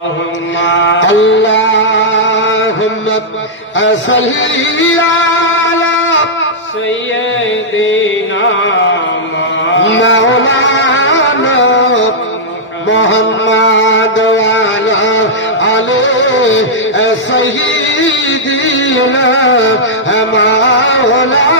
اللهم صل على سيدنا مولانا محمد وعلى آله سيدنا مولانا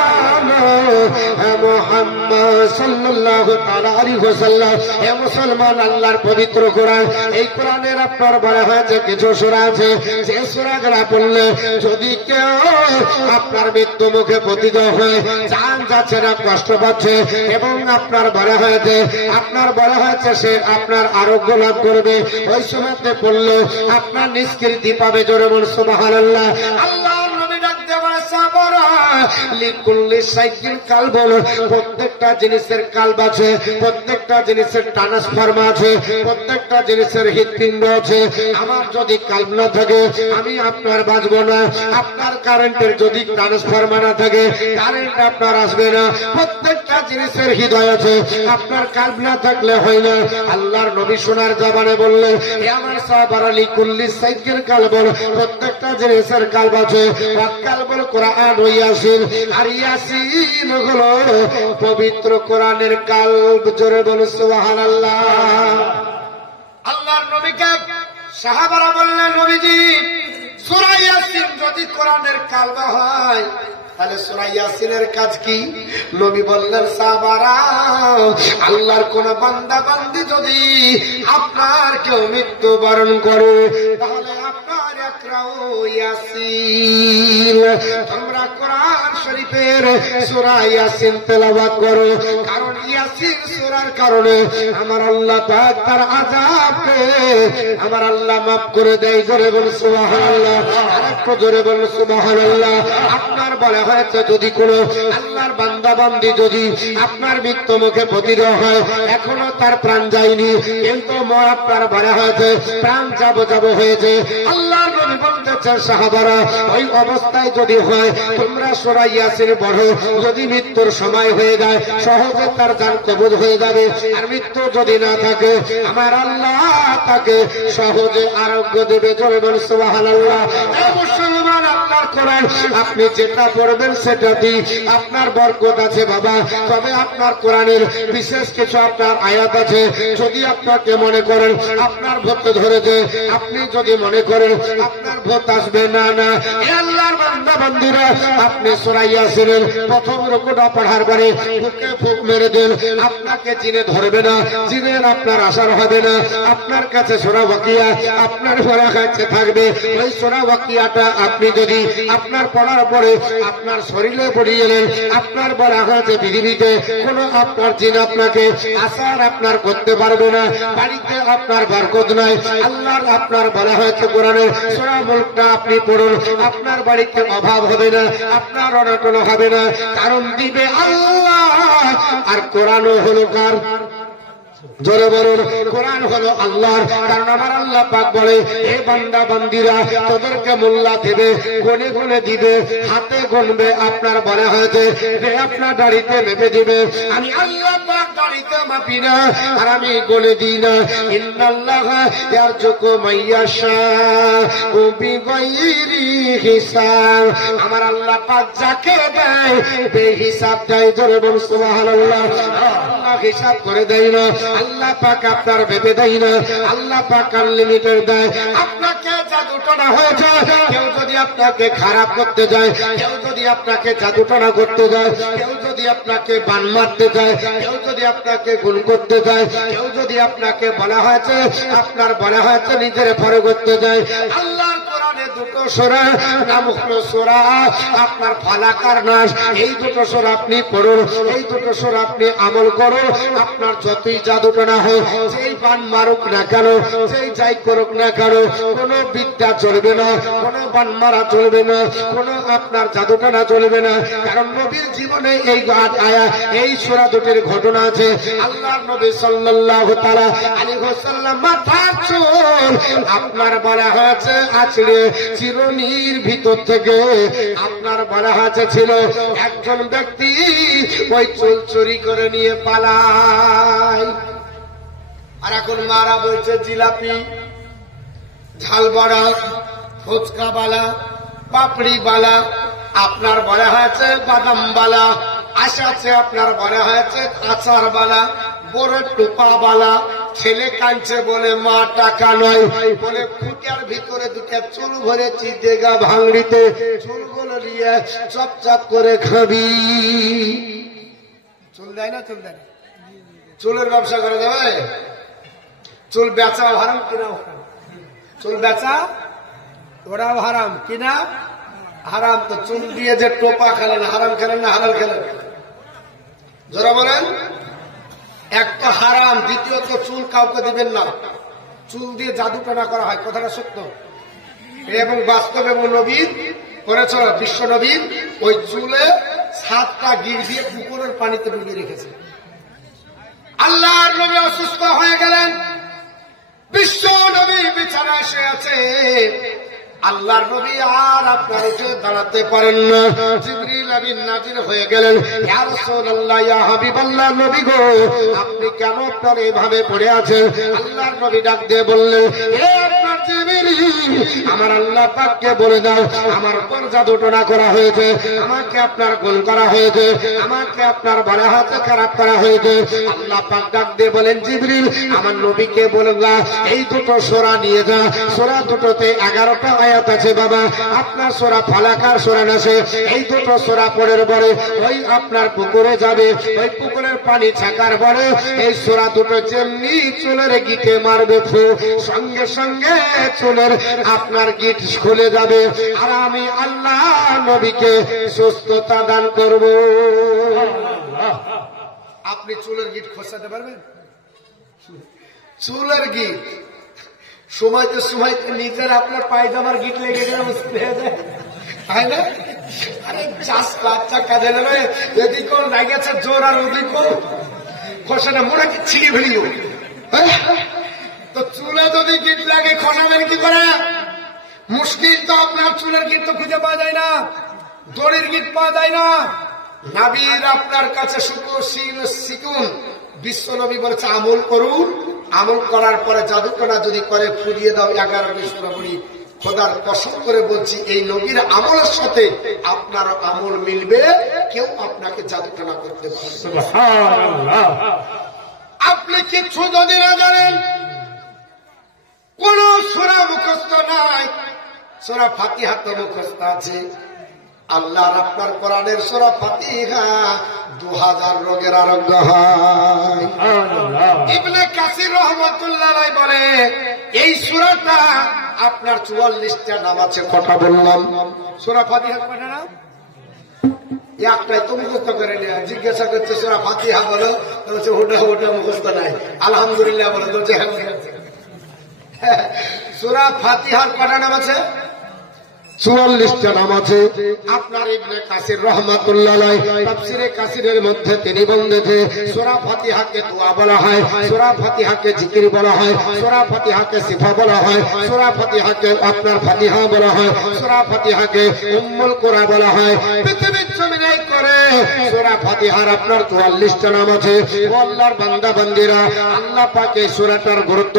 মুহাম্মদ সাল্লাল্লাহু তাআলা আলাইহি ওয়াসাল্লাম। হে মুসলমান, আল্লাহর পবিত্র কোরআন, এই কোরআনের আপনার বলা হয়েছে কিছু সূরা আছে যে সূরাগুলো পড়লে যদি কেউ আপনার মৃত্যু মুখে পতিত হয়, জান যাচ্ছে না, কষ্ট পাচ্ছে, এবং আপনার বলা হয়েছে সে আপনার আরোগ্য লাভ করবে, ওই সময়তে পড়লে আপনার নিষ্কৃতি পাবে। জোরে বল সুবহানাল্লাহ। আল্লাহ প্রত্যেকটা জিনিসের কালব আছে, প্রত্যেকটা জিনিসের ট্রান্সফর্ম আছে, প্রত্যেকটা জিনিসের হৃৎপিণ্ড আছে। আমার যদি কালব না থাকে আমি আপনার বাঁচব না। আপনার কারেন্টের যদি ট্রান্সফর্ম না থাকে কারেন্ট আপনার আসবে না। প্রত্যেকটা জিনিসের হৃদয় আছে, আপনার কালব না থাকলে হয় না। আল্লাহর নবী সোনার জবানে বললেন, হে আমার সাহাবারা, লিকুল্লি সাইকেল কালব, প্রত্যেকটা জিনিসের কালব আছে। কালবুল কোরআন ও ইয়াসিন, আর ইয়াসিন হলো পবিত্র কোরআনের কালব। জোরে বল সুবহানাল্লাহ। আল্লাহর নবীকে সাহাবারা বললেন, নবীজি সূরা ইয়াসিন যদি কোরআনের কালব হয় তাহলে সূরা ইয়াসিনের কাজ কি? নবী বললেন, সাহাবারা, আল্লাহর কোন বান্দা বান্দি যদি আপনার কেউ মৃত্যুবরণ করে তাহলে আপনার ইকরাউ ইয়াসিন, তোমরা কোরআন শরীফের সূরা ইয়াসিন তেলাওয়াত করো। কারণ ইয়াসিন সূরার কারণে আমার আল্লাহ পাক তার আযাবকে আমার আল্লাহ মাফ করে দেয়। জোরে বল সুবহানাল্লাহ। আরেকটু জোরে বল সুবহানাল্লাহ। আপনার বলা হয়েছে যদি কোন আল্লাহর বান্দা বান্দি যদি আপনার মৃত্যু মুখে পতিত হয়, এখনো তার প্রাণ যায়নি, কিন্তু আপনার বলা হয়েছে প্রাণ যাব হয়েছে। আল্লাহর নবী বলতেছেন, সাহাবারা, ওই অবস্থায় যদি হয় তোমরা সূরা ইয়াসিন পড়ো। যদি মৃত্যুর সময় হয়ে যায় সহজে তার জান কবুল হয়ে যাবে। আর মৃত্যু যদি না থাকে আমার আল্লাহ তাকে সহজে আরোগ্য দেবে। জোরে বল সুবহানাল্লাহ। মুসলমান, আপনার কোরআন আপনি যেটা পড়বেন সেটাতে আপনার বরকত আছে বাবা। তবে আপনার কোরআনের বিশেষ কিছু আপনার আয়াত আছে, যদি আপনাকে মনে করেন আপনার ভূত ধরেছে, আপনি যদি মনে করেন আপনার ভূত আসবে না, না, আল্লাহর বান্দা বান্দীরা, আপনি সূরা ইয়াসিনের প্রথম রুকুটা পড়ার পরে বুকে ফুঁক মেরে দেন, আপনাকে জিনে ধরবে না, জিনের আপনার আসার হবে না। আপনার কাছে সূরা ওয়াকিয়া আপনার পড়া কাছে থাকবে। ওই সূরা ওয়াকিয়াটা আপনি যদি আপনার পড়ার পরে আপনার শরীরে পড়িয়ে নেন, আপনার বলা হয়েছে পৃথিবীতে কোনো আপনার জিন আপনাকে আসার আপনার করতে পারবে না। বাড়িতে আপনার বরকত নাই। আল্লাহর আপনার বলা হয়েছে কোরআনের সূরা মুলকটা আপনি পড়ুন, আপনার বাড়িতে অভাব হবে না, আপনার অনটন হবে না। কারণ দিবে আল্লাহ। আর কোরআনও হলো কার? জোরে বলুন, কোরআন হলো আল্লাহর। কারণ আমার আল্লাহ পাক বলে, হে বান্দা বান্দিরা, তোদেরকে মোল্লা দেবে, গনে গনে দিবে, হাতে গনবে। আপনার বলা হয়েছে যে আপনার দাড়িতে মেপে দিবে। আমি আল্লাহ পাক দাড়িতে মাপি না, আর আমি গনে দিই না। ইন্নাল্লাহা ইয়ারযুকু মাইয়াশাউ বিগাইরি হিসাব। আমার আল্লাহ পাক যাকে দেয় বেহিসাব দেয়। জোরে বলুন সুবহানাল্লাহ। আল্লাহ হিসাব করে দেয় না, আল্লাহ পাক আপনার ভেবে দেয় না, আল্লাহ পাক আনলিমিটেড দেয়। আপনাকে জাদুটনা হয়েছে, কেউ যদি আপনাকে খারাপ করতে যায়, কেউ যদি আপনাকে জাদুটনা করতে যায়, কেউ যদি আপনাকে বান মারতে যায়, কেউ যদি আপনাকে গুণ করতে যায়, কেউ যদি আপনাকে বলা হয়েছে আপনার বলা হয়েছে নিজের ফরে করতে যায়, আল্লাহর কোরআনে দুটো সূরা নাম হলো সূরা আপনার ফালাক আর নাস। এই দুটো সূরা আপনি পড়ুন, এই দুটো সূরা আপনি আমল করুন। আপনার যতই জাদুটনা হোক, যেই বান মারুক না কেন, যেই যাই করুক না কেন, কোন বিদ্যা চলবে না, কোন বান মারা চলবে না, কোন আপনার জাদুটনা চলবে না। কারণ নবীর জীবনে এই এই সূরা দুটির ঘটনা আছে। আল্লাহর নবী সাল্লাল্লাহু তাআলা আলাইহি ওয়াসাল্লাম মাথার চুল আপনার বলা হয়েছে আছড়ে চিরুনির ভিতর থেকে আপনার বলা হয়েছে ছিল একজন ব্যক্তি ওই চুল চুরি করে নিয়ে পালায়। আর এখন মারা বলছে জিলাপি। ঝাল বড়া, ফুচকা বালা, পাপড়ি বালা, আপনার বলা হয়েছে বাদাম বালা, আছে আপনার বলা হয়েছে আচার বালা, বড় টোপা বালা। ছেলে কাঁদছে বলে মা টাকা নয়, বলে ফুটার ভিতরে দুটা চুল ভরেছি দেগা ভাঙড়িতে, চুলগুলো নিয়ে চপ চপ করে খাবি। চুল দেয় না? চুল দেয়? চুলের ব্যবসা করা যাবে? চুল বেচা হারাম কিনা? চুল বেচা ওরাও হারাম কিনা? হারাম। তো চুল দিয়ে যে টোপা খেলেন, হারাম খেলেন না হালাল খেলেন? যারা বলেন একটা হারাম, দ্বিতীয়ত চুল কাউকে দিবেন না। চুল দিয়ে জাদু টানা করা হয়, কথাটা সত্য এবং বাস্তবে নবীর করেছিল। বিশ্ব নবীর ওই চুলে 7টা গির দিয়ে পুকুরের পানিতে ডুবিয়ে রেখেছে। আল্লাহর নবী অসুস্থ হয়ে গেলেন, বিশ্ব নবী বিছানায় শুয়ে আছে। আল্লাহর নবী আর আপনার উঠে দাঁড়াতে পারেন না। জিবরিল আমিন নাজিল হয়ে গেলেন, ইয়া রাসূলুল্লাহ, ইয়া হাবিবাল্লাহ, নবী গো আপনি কেন আপনার এইভাবে পড়ে আছেন? আল্লাহর নবী ডাক দিয়ে বললেন, হে আপনার জিবরিল, আমার আল্লাহ পাককে বলে দাও আমার উপর জাদু টোনা করা হয়েছে, আমাকে আপনার গুণ করা হয়েছে, আমাকে আপনার বলা হাতে খারাপ করা হয়েছে। আল্লাহ পাক ডাক দিয়ে বলেন, জিবরিল আমার নবীকে বলে না এই দুটো সূরা নিয়ে যা। সূরা দুটোতে 11টা আয়াত আছে বাবা। আপনার সূরা ফালাক আর সূরা নাস, এই দুটো সূরা পড়ার পরে ওই আপনার পুকুরে যাবে, ওই পুকুরের পানি ছাকার পরে এই সূরা দুটো যেমনি চুলের গিটে মারবে ফু, সঙ্গে সঙ্গে চুলের আপনার গিট খুলে যাবে, আর আমি আল্লাহ নবীকে সুস্থতা দান করব। আপনি চুলের গিট খসাতে পারবেন? চুলের গিট সময়তে সময়তে নিজের আপনার পায়জামার গিট লেগে গেলে মুশকিল হয়ে যায়, তাই না? আরে চাষ বাচ্চা কাজে নেবে, এদিকেও লাগেছে জোর আর ওদিকেও খসাটা মোড়া কি ছিঁড়ে ফেলিও। তো চুলে যদি গিট লাগে খসাবেন কি করে? মুশকিল তো। আপনার চুলের গিট তো খুঁজে পাওয়া যায় না, দড়ির গিট পাওয়া যায় না। নবীর আপনার কাছে শিখুন। বিশ্ব নবী বলেছে আমল করুন, আমল করার পরে জাদুকনা যদি করে ফুরিয়ে দাও 11টি সূরা পড়ি। খোদার কসম করে বলছি এই নবীর আমলের সাথে আপনার আমল মিলবে, কেউ আপনাকে জাদুটনা করতে পারবে না। সুবহানাল্লাহ। আপনি কিছু যদি না জানেন, কোন সূরা মুখস্থ নাই, সূরা ফাতিহা তো মুখস্থ আছে। আল্লাহর আপনার কোরআনের সূরা ফাতিহা 2000 রোগের আরোগ্য হয়। ইবনে কাসির রাহমাতুল্লাহ আলাইহি বলে এই সূরাটা আপনার 44টা নাম আছে। কথা বললাম সূরা ফাতিহা কয়টা নাম? একটাই তো মুখস্থ করে নিয়ে জিজ্ঞাসা করছে সূরা ফাতিহা বলো, বলছে ওটা মুখস্থ নাই। আলহামদুলিল্লাহ বলে তো সূরা ফাতিহার কয়টা নাম আছে? 44টা নাম আছে। আপনার ইবনে কাসির রাহমাতুল্লাহ আলাইহি তাফসীরে কাসিরের মধ্যে তিনি বলেছে সূরা ফাতিহাকে দোয়া বলা হয়, সূরা ফাতিহাকে জিকির বলা হয়, সূরা ফাতিহাকে শিফা বলা হয়, সূরা ফাতিহাকে আপনার ফাতিহা বলা হয়, সূরা ফাতিহাকে উম্মুল কুরআন বলা হয়। পৃথিবীর জমিনে করে সূরা ফাতিহার আপনার 44টা নাম আছে। ও আল্লাহর বান্দা বান্দীরা, আল্লাহ পাক এই সূরাটার গুরুত্ব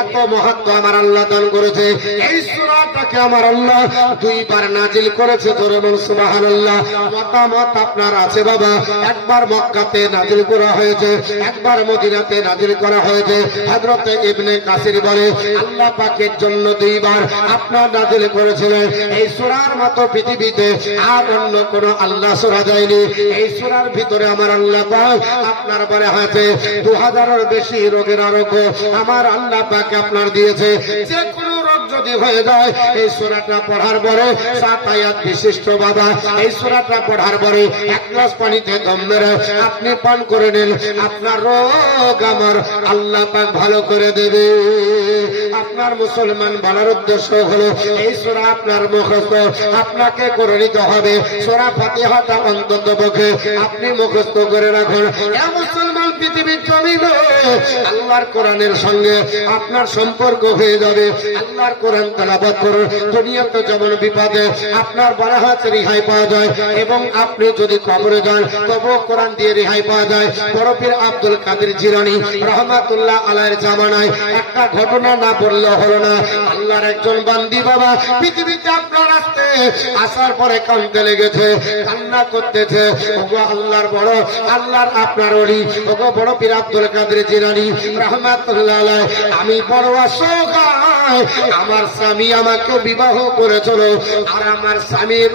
এত মহত্ব আমার আল্লাহ দান করেছে। এই সূরাটাকে আমার আল্লাহ 2 বার নাজিল করেছে। ধরে বলুন সুবহানাল্লাহ। মতামত আপনার আছে বাবা। একবার মক্কাতে নাজিল করা হয়েছে, একবার মদিনাতে নাজিল করা হয়েছে। হযরত ইবনে কাসির বলে আল্লাহ পাকের জন্য 2 বার আপনার নাজিল করেছিলেন। এই সূরার মতো পৃথিবীতে আর অন্য কোন আল্লাহ সূরা যায়নি। এই সূরার ভিতরে আমার আল্লাহ পাক আপনার বলে হয়েছে 2000-এর বেশি রোগের আরোগ্য আমার আল্লাহ পাক আপনার দিয়েছে। যে কোনো রোগ যদি হয়ে যায় এই সূরাটা পড়ার পরে 7 আয়াত বিশিষ্ট বাবা, এই সূরাটা পড়ার পরে 1 গ্লাস পানিতে দম মেরে আপনি পান করে নিন, আপনার রোগ আমার আল্লাহ পাক ভালো করে দেবে। আপনার মুসলমান বলার উদ্দেশ্য হলো এই সূরা আপনার মুখস্থ আপনাকে করে নিতে হবে। সূরা ফাতিহাটা অন্তত পক্ষে আপনি মুখস্থ করে রাখুন। এ মুসলমান পৃথিবীর জমিনে আল্লাহর কোরআনের সঙ্গে আপনার সম্পর্ক হয়ে যাবে। আল্লাহর কোরআন তেলাওয়াত করুন, দুনিয়াতে যেমন বিপদে আপনার বলা হয়েছে রেহাই পাওয়া যায়, এবং আপনি যদি কবরে যান তবুও কোরআন দিয়ে রেহাই পাওয়া যায়। বড় পীর আব্দুল কাদের জিলানী রহমাতুল্লাহ আলাইহির জামানায় একটা ঘটনা না বললে হলো না। আল্লাহর একজন বান্দি বাবা পৃথিবীতে আপনার আসতে আসার পরে কাঁদতে লেগেছে, কান্না করতেছে। ওগো আল্লাহর বড়, আল্লাহর আপনার ওলি, ওগো বড় পীর আব্দুল কাদের জিলানী রহমাতুল্লাহ আলাইহি, আমি বড় অসহায়, আমার স্বামী আমাকে বিবাহ করেছিল, আর আমার স্বামীর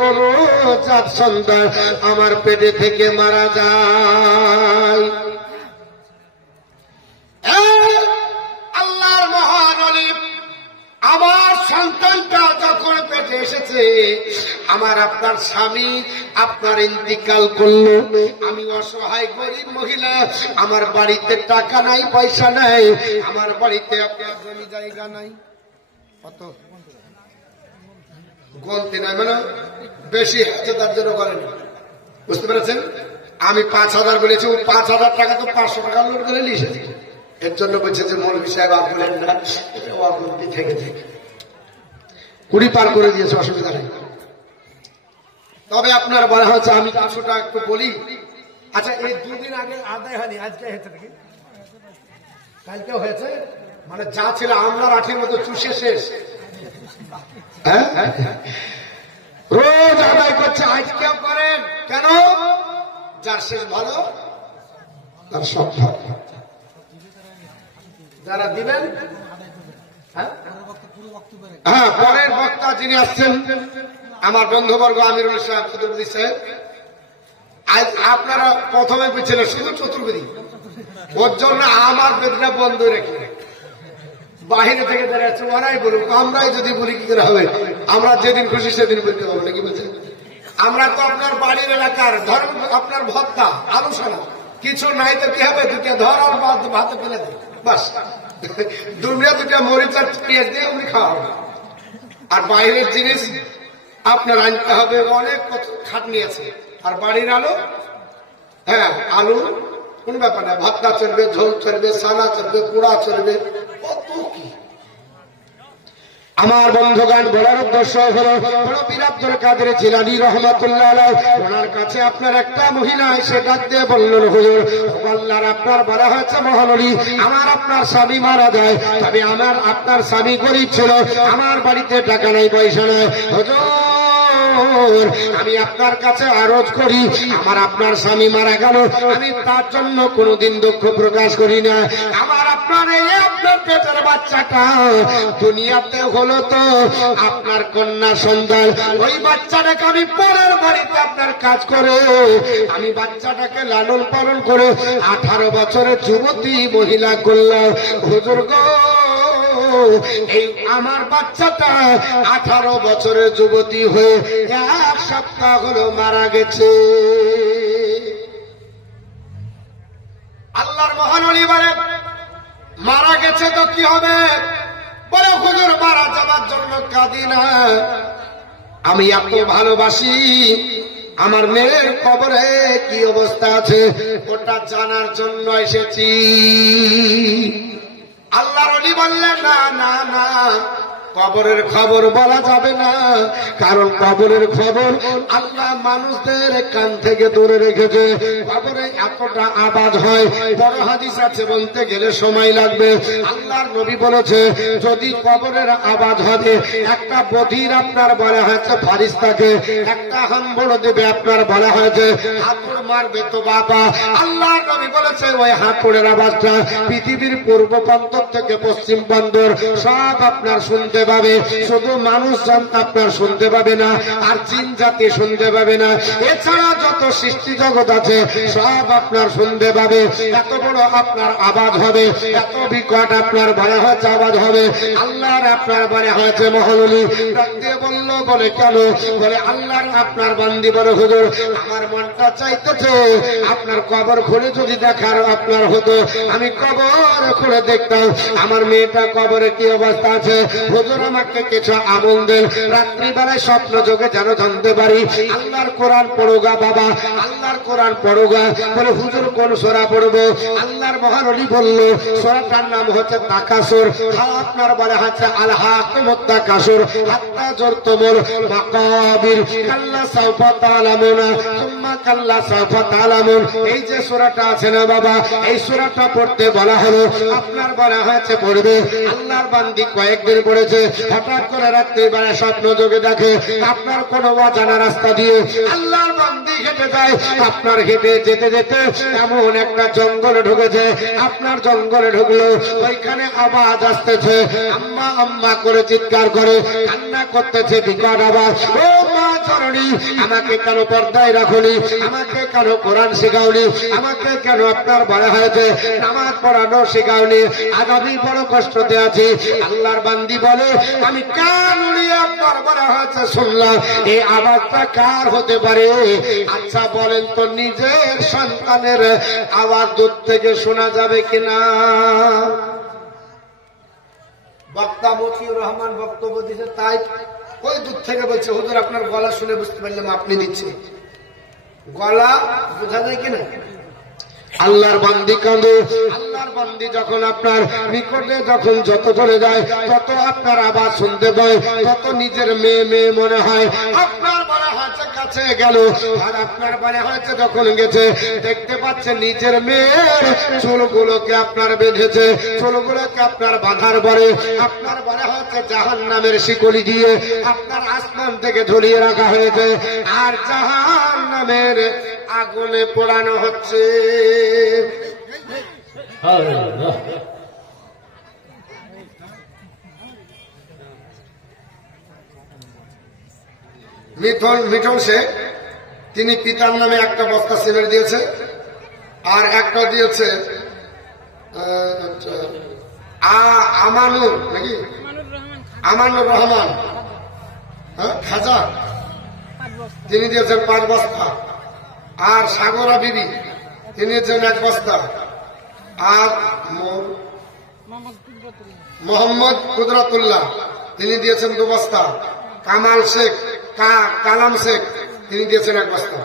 জাত সন্তান আমার পেটে থেকে মারা যায়। আল্লাহর মহান ওলি, আমার সন্তানটা যখন পেটে এসেছে, আমার আপনার স্বামী আপনার ইন্তিকাল করলো, আমি অসহায় গরিব মহিলা, আমার বাড়িতে টাকা নাই, পয়সা নাই, আমার বাড়িতে আপনার জমি জায়গা নাই, কত গন্তি নাই, মানে বেশি হচ্ছে তার জন্য করেন, বুঝতে পেরেছেন? আমি 5,000 বলেছি, 5,000 টাকা তো 500 টাকা লোড করে নিয়েছি। এর জন্য বলছে যে মৌলভী সাহেব আর বলেন না, থেকে 20 পার করে দিয়েছে, অসুবিধা নেই। তবে আপনার বলা হচ্ছে আমি কিছুটা একটু বলি। আচ্ছা, এই 2 দিন আগে আদায় হয়নি, আজকে হয়েছে নাকি? কালকেও হয়েছে, মানে যা ছিল আমরা রাঠির মতো চুষে শেষ। হ্যাঁ, রোজ আদায় করছে, আজকেও করেন কেন? যার শেষ ভালো তার সব ভালো। যারা দিবেন, হ্যাঁ, পরের বক্তা যিনি আসছেন আমার বন্ধুবর্গ আমিরুল সাহেব, চতুর্বেদী সাহেব। আজ আপনারা প্রথমে পেয়েছিলেন শুধু চতুর্বেদী, ওর জন্য আমার বেদনা বন্ধ রেখে বাহিরে থেকে দাঁড়াচ্ছে, ওরাই বলুক, আমরাই যদি বলি কি করে হবে? আমরা যেদিন খুশি সেদিন বলতে পারবো না, কি বলছেন? আমরা তো আপনার বাড়ির এলাকার, ধরেন আপনার ভত্তা আলোচনা কিছু নাই তো কি হবে, দুটো ধর আর ভাতে ফেলে দেয়, বাস দুনিয়া 2টা মরিচ আর পেঁয়াজ দিয়ে উনি খাওয়া হবে। আর বাইরের জিনিস আপনার আনতে হবে, অনেক খাটনি আছে। আর বাড়ির আলু, হ্যাঁ আলু কোন ব্যাপার না, ভাতটা চলবে, ঝোল চলবে, সানা চলবে, পোড়া চলবে, কত কি। আমার বন্ধুগান বলার উদ্দেশ্য হলো বড় পীর আব্দুল কাদের জিলানী রহমাতুল্লাহ আলাইহি, ওনার কাছে আপনার একটা মহিলা এসে ডাক দিয়ে বললেন, হুজুর আল্লাহর আপনার বলা হয়েছে মহান ওলি, আমার আপনার স্বামী মারা যায়, তবে আমার আপনার স্বামী গরিব ছিল, আমার বাড়িতে টাকা নাই, পয়সা নাই, হুজুর আমি আপনার কাছে আরজ করি, আমার আপনার স্বামী মারা গেল, আমি তার জন্য কোনোদিন দুঃখ প্রকাশ করি না, আমার আপনার এই আপনার পেটের বাচ্চাটা দুনিয়াতে হলো তো আপনার কন্যা সন্তান, ওই বাচ্চাটাকে আমি পরের বাড়িতে আপনার কাজ করে আমি বাচ্চাটাকে লালন পালন করে 18 বছরের যুবতী মহিলা করলাম, হুজুর গো এই আমার বাচ্চাটা 18 বছরের যুবতী হয়ে 1 সপ্তাহ হলো মারা গেছে। আল্লাহর মহান ওলি বলে, মারা গেছে তো কি হবে? বলে হুজুর মারা যাবার জন্য কাঁদি না, আমি এত ভালোবাসি, আমার মেয়ের কবরে কি অবস্থা আছে ওটা জানার জন্য এসেছি। আল্লাহর ওলি বললেন, না না না, কবরের খবর বলা যাবে না, কারণ কবরের খবর আল্লাহ মানুষদের কান থেকে দূরে রেখেছে। কবরে এতটা আওয়াজ হয়, বড় হাদিস আছে, বলতে গেলে সময় লাগবে। আল্লাহর নবী বলেছে, যদি কবরের আওয়াজ হবে, একটা বধির আপনার বলা হয়েছে ফারিস্তাকে একটা হাম্বড় দেবে, আপনার বলা হয়েছে হাতুড় মারবে তো বাবা। আল্লাহর নবী বলেছে, ওই হাতুড়ের আওয়াজটা পৃথিবীর পূর্ব প্রান্তর থেকে পশ্চিম প্রান্তর সব আপনার শুনতে পাবে, শুধু মানুষজন আপনার শুনতে পাবে না, আর জিন জাতি শুনতে পাবে না, এছাড়া যত সৃষ্টি জগৎ আছে সব আপনার শুনতে পাবে। এত বড় আপনার আওয়াজ হবে, এত বিকট আপনার বলা হয়েছে আওয়াজ হবে। আল্লাহর আপনার বলা হয়েছে মহান ওলি ডাক দিয়ে বলল, বলে কেন? বলে আল্লাহর আপনার বান্দি বলে, হুজুর আমার মনটা চাইতেছে আপনার কবর খুলে যদি দেখার আপনার হতো, আমি কবর খুলে দেখতাম আমার মেয়েটা কবরে কি অবস্থা আছে। হুজুর হুজুর আমাকে কিছু আমল দেন, রাত্রিবেলায় স্বপ্ন যোগে যেন জানতে পারি। আল্লাহর কোরআন পড়োগা বাবা, আল্লাহর কোরআন পড়োগা। বলে হুজুর কোন সূরা পড়বো? আল্লাহর মহান ওলি বলল সূরাটার নাম হচ্ছে তাকাসুর। আপনার বলে হচ্ছে আল হাকুমুত তাকাসুর হাত্তা জুরতুমুল মাকাবির কাল্লা সাওফা তা'লামুনা সুম্মা কাল্লা সাওফা তা'লামুন। এই যে সূরাটা আছে না বাবা, এই সূরাটা পড়তে বলা হলো, আপনার বলা হয়েছে পড়বে। আল্লাহর বান্দি কয়েকদিন পড়েছে, হঠাৎ করে রাত্রিবেলা স্বপ্ন যোগে দেখে আপনার কোন অজানা রাস্তা দিয়ে আল্লাহর বান্দি হেঁটে যায়। আপনার হেঁটে যেতে যেতে এমন একটা জঙ্গলে ঢুকেছে, আপনার জঙ্গলে ঢুকলো, ওইখানে আওয়াজ আসতেছে, আম্মা আম্মা করে চিৎকার করে কান্না করতেছে, বিকট আওয়াজ। ও মা জননী, আমাকে কেন পর্দায় রাখুনি? আমাকে কেন কোরআন শেখাওনি? আমাকে কেন আপনার বলা হয়েছে নামাজ পড়ানো শেখাওনি? আজ আমি বড় কষ্টতে আছি। আল্লাহর বান্দি বলে আমি কান উড়িয়ে আপনার বলা হয়েছে শুনলাম, এই আওয়াজটা কার হতে পারে? আচ্ছা বলেন তো, নিজের সন্তানের আওয়াজ দূর থেকে শোনা যাবে কিনা? বক্তা মতিউর রহমান বক্তব্য দিচ্ছে, তাই ওই দূর থেকে বলছে হুজুর আপনার গলা শুনে বুঝতে পারলাম আপনি দিচ্ছেন। গলা বোঝা যায় কিনা? আল্লাহর বান্দি কাঁদে। আল্লাহর বান্দি যখন আপনার নিকটে যখন যত চলে যায়, তত আপনার আওয়াজ শুনতে পায়, তত নিজের মেয়ে মেয়ে মনে হয়। আপনার বলা হয়েছে কাছে গেল, আর আপনার বলা হয়েছে যখন গেছে দেখতে পাচ্ছে নিজের মেয়ের চুলগুলোকে আপনার বেঁধেছে, চুলগুলোকে আপনার বাঁধার পরে আপনার বলা হয়েছে জাহান্নামের শিকলি দিয়ে আপনার আসমান থেকে ঝুলিয়ে রাখা হয়েছে, আর জাহান্নামের আগুনে পোড়ানো হচ্ছে। মিঠুন শেখ তিনি পিতার নামে একটা বস্তা সিমেন্ট দিয়েছে, আর একটা দিয়েছে আমানুর নাকি আমানুর রহমান খাজা, তিনি দিয়েছেন 5 বস্তা। আর সাগরা বিবি তিনি দিয়েছেন 1 বস্তা। আর মোহাম্মদ কুদরতুল্লাহ তিনি দিয়েছেন 2 বস্তা। কামাল শেখ কালাম শেখ তিনি দিয়েছেন 1 বস্তা।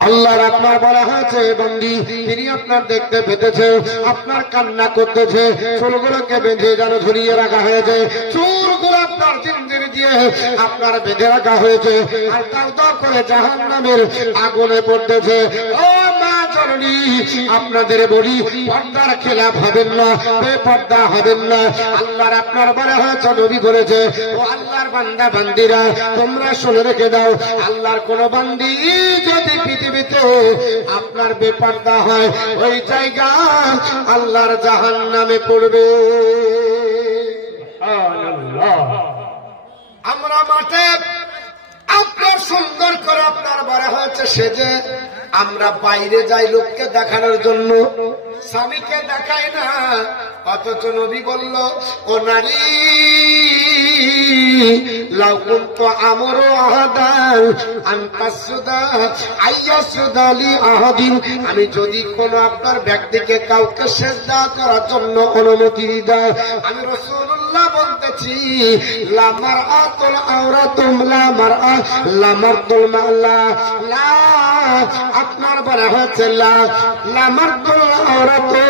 আল্লাহর আপনার বলা হয়েছে বন্দী, তিনি আপনার দেখতে পেতেছে, আপনার কান্না করতেছে, চুলগুলোকে বেঁধে যেন ঝুলিয়ে রাখা হয়েছে, চুলগুলো আপনার জিন্দির দিয়ে আপনার বেঁধে রাখা হয়েছে, আর তাও তো করে জাহান্নামের আগুনে পড়তেছে। ও মা জননী, আপনাদের বলি পর্দার খেলাফ হবেন না, বেপর্দা হবেন না। আল্লাহর আপনার বলা হয়েছে, নবী বলেছে, ও আল্লাহর বান্দা বান্দিরা তোমরা শুনে রেখে দাও, আল্লাহর কোন বান্দি যদি পৃথিবীতে আপনার বেপর্দা হয়, ওই জায়গা আল্লাহর জাহান্নামে পড়বে। আমরা মাঠে আপনার সুন্দর করে আপনার বলা হয়েছে সেজে আমরা বাইরে যাই লোককে দেখানোর জন্য, স্বামীকে দেখাই না। অথচ নবী বলল, ও নারী লাউ কুনতু আমরু আহাদান আন তাসুদা আইয়াসুদালি আহাদিন, আমি যদি কোন আপনার ব্যক্তিকে কাউকে সিজদা করার জন্য অনুমতি দিই, আমি রাসূলুল্লাহ বলতেছি লা মারআতুল আওরাতুম লা মারআ লা মারতুল মাল্লা লা, আপনার বলা হচ্ছে লা লা মারতুল আওরাতু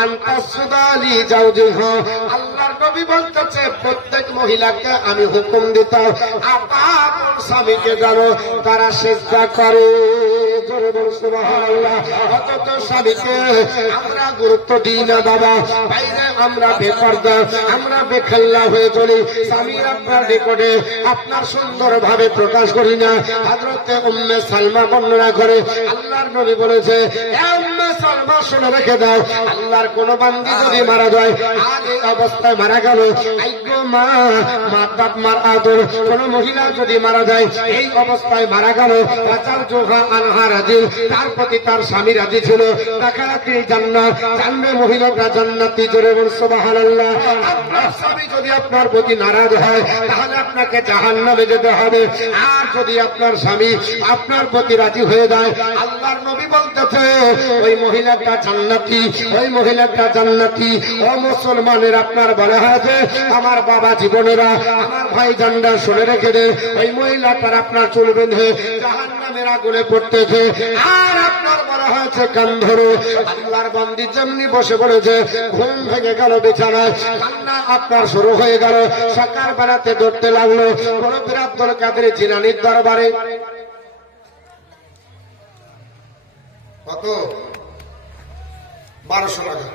আন তাসুদালি জাওজিহা। আল্লাহর নবী বলতেছে প্রত্যেক মহিলাকে আমি হুকুম দিতাম আপনার স্বামীকে জানো তারা সিজদা করে। সুবহানাল্লাহ। অথচ স্বামীকে আমরা গুরুত্ব দিই না বাবা, বাইরে আমরা বেপর্দা, আমরা বেখেল্লা হয়ে চলি, স্বামীর আপনার নিকটে আপনার সুন্দর ভাবে প্রকাশ করি না। হযরতে উম্মে সালমা বর্ণনা করে আল্লাহর নবী বলেছে, উম্মে সালমা শুনে রেখে দাও, আল্লাহর কোন বান্দি যদি মারা যায়, আর এই অবস্থায় মারা গেল, আইগো মা মাতাত মারআতুর, কোন মহিলা যদি মারা যায় এই অবস্থায় মারা গেল, ফাজাল জোহা আনহা রাজি ছিল, তার প্রতি তার স্বামী রাজি ছিল, দেখা যাচ্ছে এই জান্নাত জানবে মহিলাটা জান্নাতি। জোরে বলুন সুবহানাল্লাহ। আপনার স্বামী যদি আপনার প্রতি নারাজ হয় তাহলে আপনাকে জাহান্নামে যেতে হবে। আর যদি আপনার স্বামী আপনার প্রতি রাজি হয়ে যায়, আল্লাহর নবী বলতেছে ওই মহিলাটা জান্নাতি, ওই মহিলাটা জান্নাতি। ও মুসলমানের, আপনার বলা হয়েছে আমার বাবা জীবনেরা, আমার ভাই জানরা শুনে রেখে দে, ওই মহিলাটার আপনার চুল বেঁধে জাহান্নামের আগুনে পড়তেছে। আর আপনার বলা হয়েছে কান ধরো। আল্লাহর বান্দি যেমনি বসে পড়েছে, ঘুম ভেঙে গেল বিছানায়, কান্না আপনার শুরু হয়ে গেল। সকাল বেলাতে ধরতে লাগলো বড় পীর আব্দুল কাদের জিলানীর দরবারে। কত? 1200 টাকা।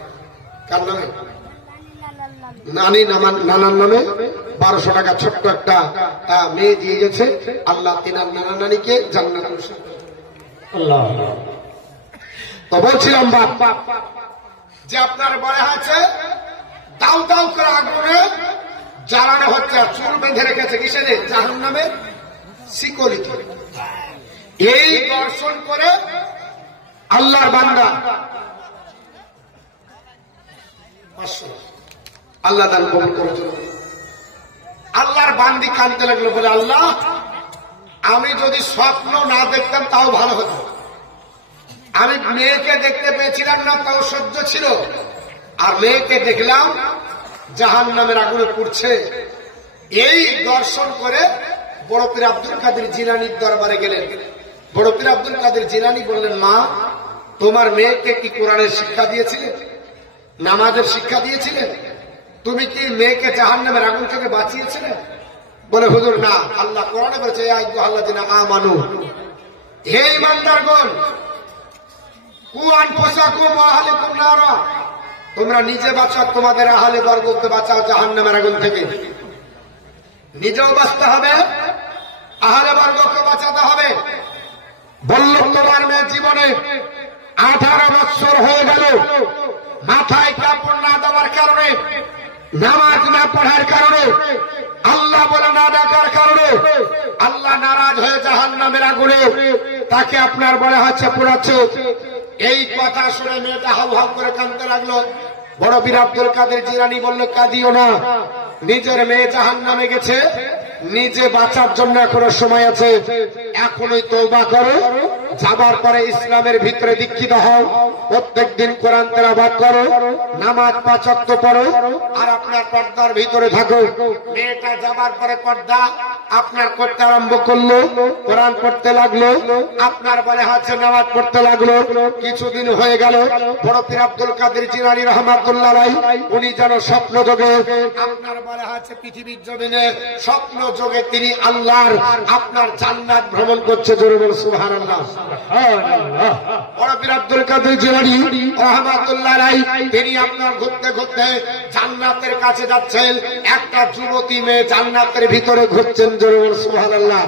কার নামে? নানার নামে 1200 টাকা ছোট্ট একটা মেয়ে দিয়ে গেছে। আল্লাহ তিনার নানা নানিকে জান্নাত। তো বলছিলাম বাপ যে আপনার বলে আছে দাউ দাউ করে আগুনে জ্বালানো হচ্ছে, আর চুল বেঁধে রেখেছে কিসের? জাহান্নামের শিকলিতে। এই দর্শন করে আল্লাহর বান্দা আল্লাহ দান কবুল করেছিল। আল্লাহর বান্দি কাঁদতে লাগলো, বলে আল্লাহ আমি যদি স্বপ্ন না দেখতাম তাও ভালো হতো। আমি মেয়েকে দেখতে পেয়েছিলাম না, তাও সহ্য ছিল। আর মেয়েকে দেখলাম জাহান্নামের আগুনে পুড়ছে। এই দর্শন করে বড় পীর আব্দুল কাদের জিলানীর দরবারে গেলেন। বড় পীর আব্দুল কাদের জিলানী বললেন, মা তোমার মেয়েকে কি কোরআনের শিক্ষা দিয়েছিলেন, নামাজের শিক্ষা দিয়েছিলেন? তুমি কি মেয়েকে জাহান্নামের আগুন থেকে বাঁচিয়েছিলেন? বলে হুজুর না, আল্লাহ কোরআনে বলেছে আল্লাযিনা আমানু, হে ঈমানদারগণ, কু আনফুসাকুম ওয়া আহলিকুম নারা, তোমরা নিজে বাঁচাও, তোমাদের আহলে বর্গকে বাঁচাও জাহান্নামের আগুন থেকে। নিজেও বাঁচতে হবে, আহলে বর্গকে বাঁচাতে হবে। বলল তোমার মেয়ে জীবনে 18 বছর হয়ে গেল, মাথায় কাপড় না দেওয়ার কারণে, নামাজ না পড়ার কারণে, আল্লাহ বলে না ডাকার কারণে আল্লাহ নারাজ হয়ে জাহান্নামের আগুনে তাকে আপনার বলা হচ্ছে পোড়াচ্ছে। এই কথা শুনে মেয়েটা হাউ হাউ করে কাঁদতে লাগলো। বড় পীর আব্দুল কাদের জিলানী বলল, কাঁদিও না, নিজের মেয়ে জাহান্নামে গেছে, নিজে বাঁচার জন্য এখনো সময় আছে, এখনই তওবা করো, যাবার পরে ইসলামের ভিতরে দীক্ষিত হও, প্রত্যেক দিন কোরআন তেলাওয়াত করো, নামাজ 5 ওয়াক্ত পড়ো, আর আপনার পর্দার ভিতরে থাকো। মেয়েটা যাবার পরে পর্দা আপনার করতে আরম্ভ করলো, কোরআন পড়তে লাগলো, আপনার বলে হচ্ছে নামাজ পড়তে লাগলো। কিছুদিন হয়ে গেল, বড় পীর আব্দুল কাদের জিলানী রাহমাতুল্লাহ আলাইহি উনি যেন স্বপ্ন যোগে আপনার বলে হচ্ছে পৃথিবীর জমিনে স্বপ্ন যোগে তিনি আল্লাহর আপনার জান্নাত ভ্রমণ করছে। জোরে বল সুবহানাল্লাহ। বড় পীর আব্দুল কাদের জিলানী রাহমাতুল্লাহ আলাইহি তিনি আপনার ঘুরতে ঘুরতে জান্নাতের কাছে যাচ্ছেন, একটা যুবতী মেয়ে জান্নাতের ভিতরে ঘুরছেন। জোরে বল সুবহানাল্লাহ।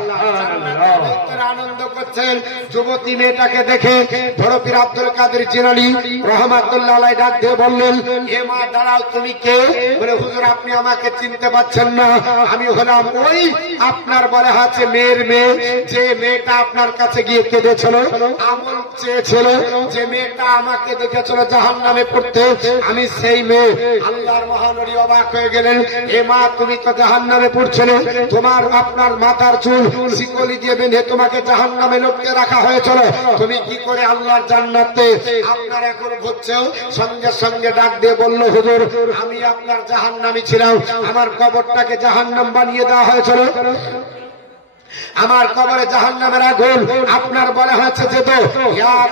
আনন্দ করছেন। যুবতী মেয়েটাকে দেখে বড় পীর আব্দুল কাদের জিলানী রাহমাতুল্লাহ আলাইহি ডাক দিয়ে বললেন, এ মা দাঁড়াও, তুমি কে? বলে হুজুর আপনি আমাকে চিনতে পারছেন না, আমি হলাম ওই আপনার বলে আছে মেয়ের মেয়ে, যে মেয়েটা আপনার কাছে গিয়ে কেঁদেছিল, আমল চেয়েছিল, যে মেয়েটা আমাকে দেখেছিল জাহান্নামে পড়তে, আমি সেই মেয়ে। আল্লাহর মহানবী অবাক হয়ে গেলেন, এ মা তুমি তো জাহান্নামে পড়ছিলে, তোমার আপনার মাথার চুল শিকলি দিয়ে বেঁধে তোমাকে জাহান্নামে লটকে রাখা হয়েছিল, তুমি কি করে আল্লাহর জান্নাতে আপনার এখন ঘুরছো? সঙ্গে সঙ্গে ডাক দিয়ে বলল, হুজুর আমি আপনার জাহান্নামী ছিলাম, আমার কবরটাকে জাহান্নাম বানিয়ে দেওয়া হয়েছিল, আমার কবরে জাহান্নামের আগুন আপনার বলা হয়েছে যেত,